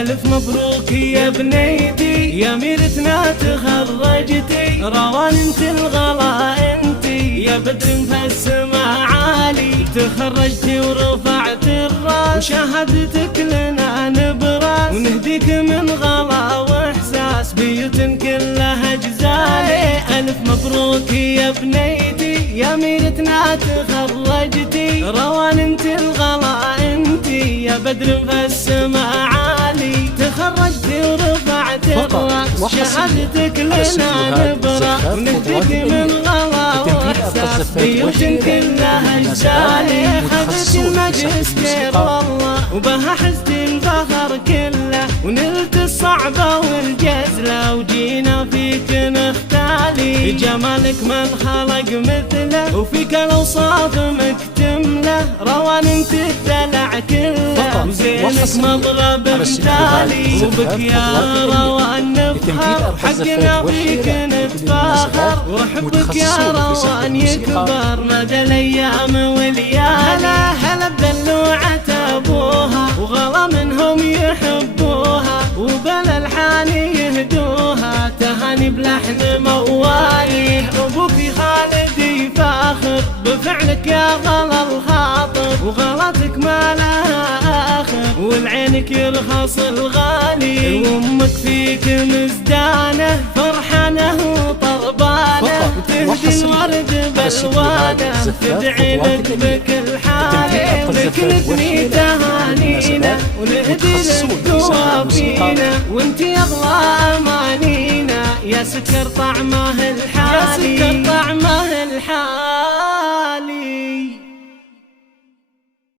ألف مبروك يا بنيتي، يا ميرتنا تخرجتي، روان انت الغلا انتي، يا بدر في السما عالي، تخرجتي ورفعت الراس، وشهادتك لنا نبراس، ونهديك من غلا واحساس، بيوت كلها جزالي. ألف مبروك يا بنيتي، يا ميرتنا تخرجتي، روان انت الغلا انتي، يا بدر في السما عالي، تخرجتي ورفعت الراس، شهادتك لنا نبراس، ونهديك من غلا واحساس، بيوت كلها جزالي. خذت الماجستير والله وبها حزت الفخر كله، ونلت الصعبة والجزلة، وجينا فيك نختالي، جمالك من خلق مثله، وفيك الأوصاف مكتملة، روان انت الدلع كله، وزينك مضرب مثالي، وبك يا روان نفخر، حقنا فيك نتفاخر، وحبك يا روان يكبر مدى الأيام والليالي. هلا بدلوعة أبوها، وغلا منهم يحبوها، وبالألحان يهدوها، تهاني بلحن موالي. أبوك خالد يفاخر بفعلك يا غلا الخاطر، وغلاتك ما لها آخر، ولعينك يرخص الغالي، وأمك فيك مزدانة فرحانة وطربانة، وتهدي الورد بالوانه، تدعي لك بكل حال، ولكلتني تهانينا، ونهدي لك قوافينا، وانتي اغلى امانينا، يا سكر طعمه الحالي، يا سكر طعمه الحالي.